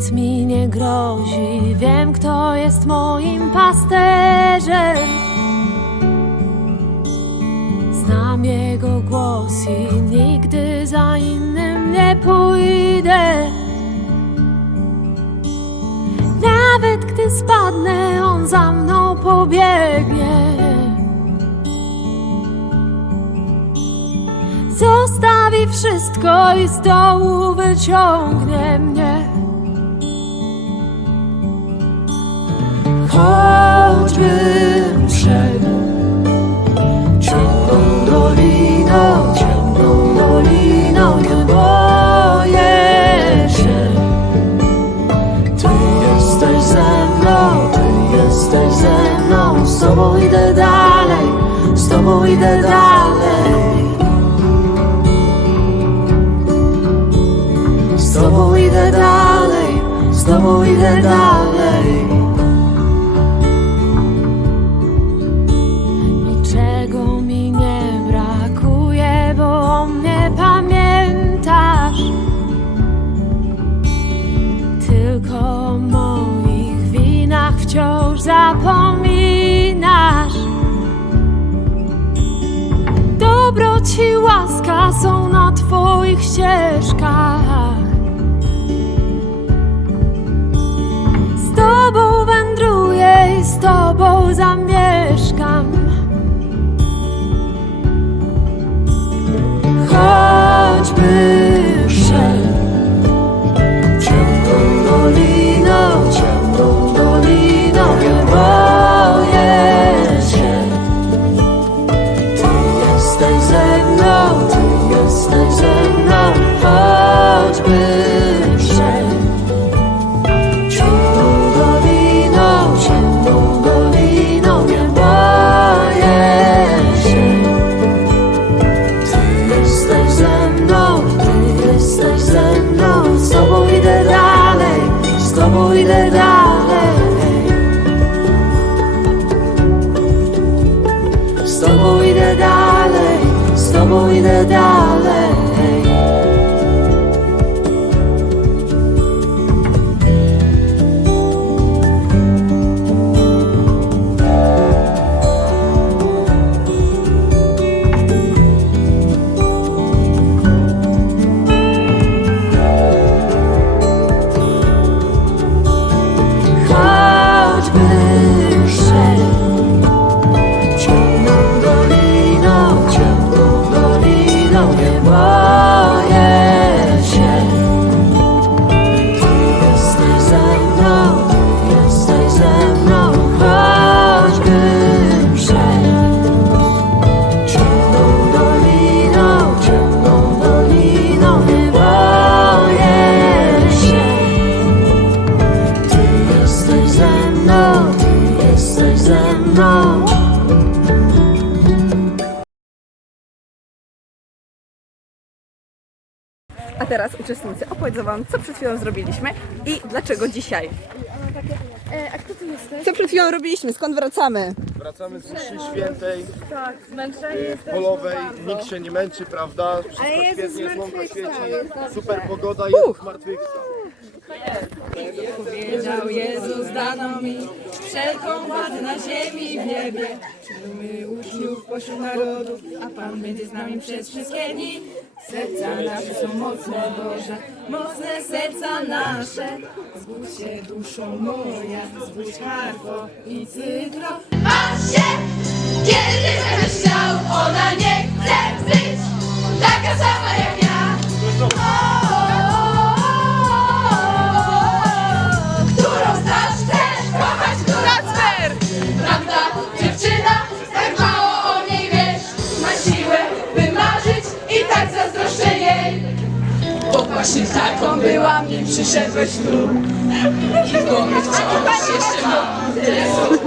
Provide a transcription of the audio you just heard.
nic mi nie grozi. Wiem, kto jest moim pasterzem. Znam jego głos i nigdy za innym nie pójdę. Nawet gdy spadnę, on za mną pobiegnie. Zostawi wszystko i z dołu wyciągnie mnie. Doliną, ciemną doliną, boję się. Ty jesteś ze mną, Ty jesteś ze mną, z Tobą idę dalej, z Tobą idę dalej. Z Tobą idę dalej, z Tobą idę dalej. Niczego mi o moich winach wciąż zapominasz. Dobroć i łaska są na Twoich ścieżkach. Z Tobą wędruję i z Tobą Ty jesteś ze z Tobą idę dalej. Choćby A teraz uczestnicy opowiedzą Wam, co przed chwilą zrobiliśmy i dlaczego dzisiaj. E, a kto tu jesteś? Co przed chwilą robiliśmy? Skąd wracamy? Wracamy z mszy świętej, Tak, zmęczeni jesteśmy polowej, bardzo. nikt się nie męczy, prawda? Wszystko Jezus świetnie, słonko zmartwychwstał. świeci, super pogoda, Jezus zmartwychwstał. Powiedział Jezus dano mi wszelką władzę na ziemi i w niebie. My uczniów pośród narodów, a Pan będzie z nami przez wszystkie dni. Serca nasze są mocne Boże, mocne serca nasze. Zbudź się duszą moja, zbudź harfo i cytro. Patrz się, kiedy będziesz chciał, ona nie chce być taka sama jak ja. Przyszedłeś tu. I w głowie wciąż jeszcze mam tyle słów.